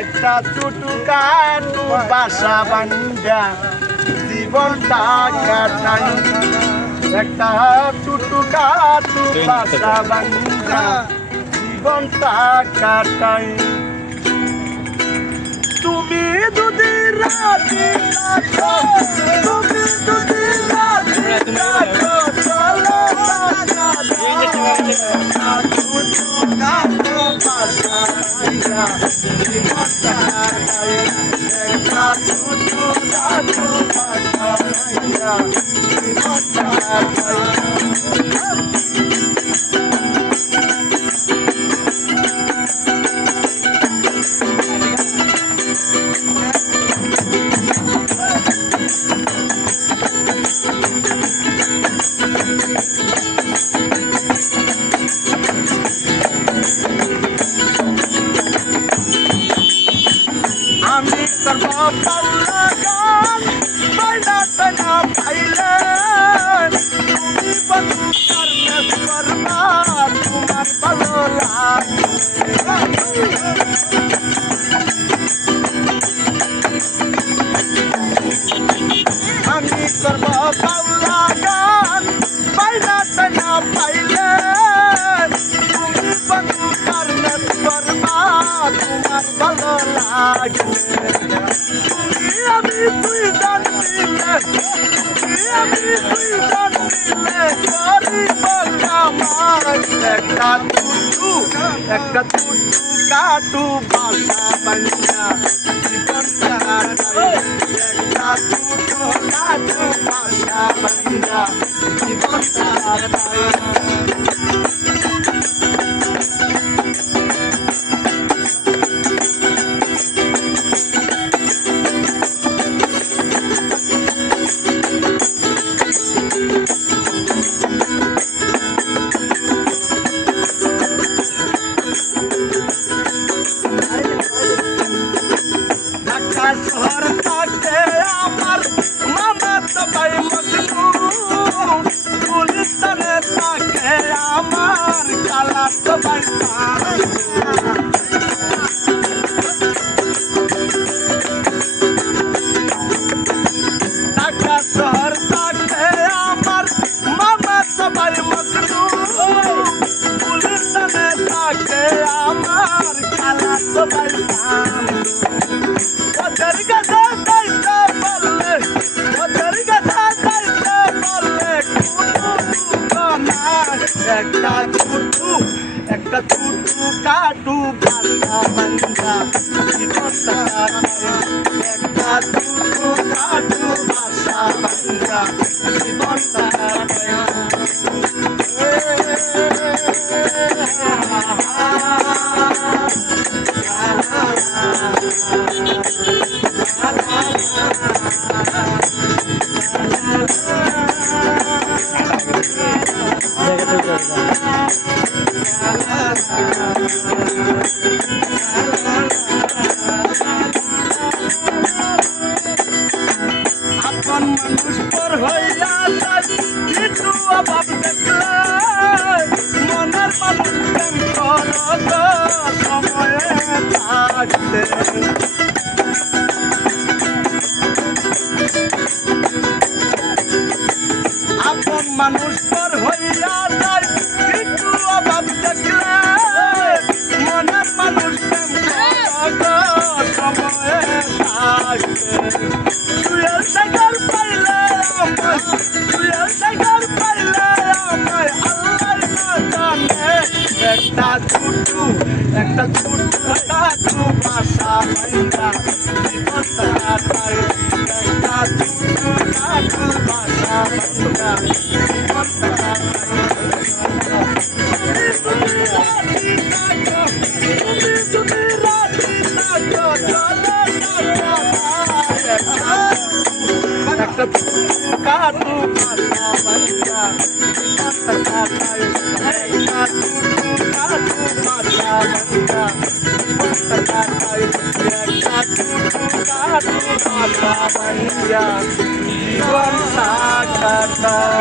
একটা টুটু কাটু বাসা বান্ধা জীবনটা কাটাই একটা টুটু কাটু বাসা বান্ধা জীবনটা কাটাই তুমি যদি রাজি থাকো তুমি যদি রাজি থাকো চলো আমি করব পাল্লা গান বাইনা তানা পাইলে তুমি বন্ধু করলে করবা তোমার ভালো লাগে আমি করব পাল্লা গান বাইনা তানা পাইলে তুমি বন্ধু করলে করবা তোমার ভালো লাগে আমি তুই জানিলে আমি তুই জানিলে করিব কামাই একটা টুটু কাটু বাসা বান্ধা জীবন কাটাই একটা টুটু কাটু বাসা বান্ধা জীবন কাটাই শহর থাকতে আমার মামা সবাই মজনু গুলিস্তানে থাকে আমার কালা সবাই ঢাকা শহর থাকতে আমার মামা সবাই মজনু গুলিস্তানে থাকে আমার কালা সবাই ওদের কথা যাইতে বললে একটা টুটু কাটু বাসা বান্ধা জীবনটা একটা টুটু কাটু বাসা বান্ধা জীবনটা আপন মানুষ পর হইয়া যায় একটু অভাব দেখলে মনের মানুষ প্রেম করত সময়ে থাকতে আপন মানুষ পর হইয়া যায় একটু অভাব দেখলে মনের মানুষ প্রেম করত সময়ে থাকতে তুইয়ের সাগর পাইলে আমায় আল্লাহর জানে একটা টুটু কাটু বাসা বান্ধা জীবনটা কাটাই একটা টুটু কাটু বাসা বান্ধা জীবনটা কাটাই তুমি রাজি থাকো চলো একটা টুটু কাটু বাসা বান্ধা জীবনটা কাটাই একটা টুটু কাটু বাসা বান্ধা জীবনটা কাটাই একটা টুটু কাটু বাসা বান্ধা জীবনটা কাটাই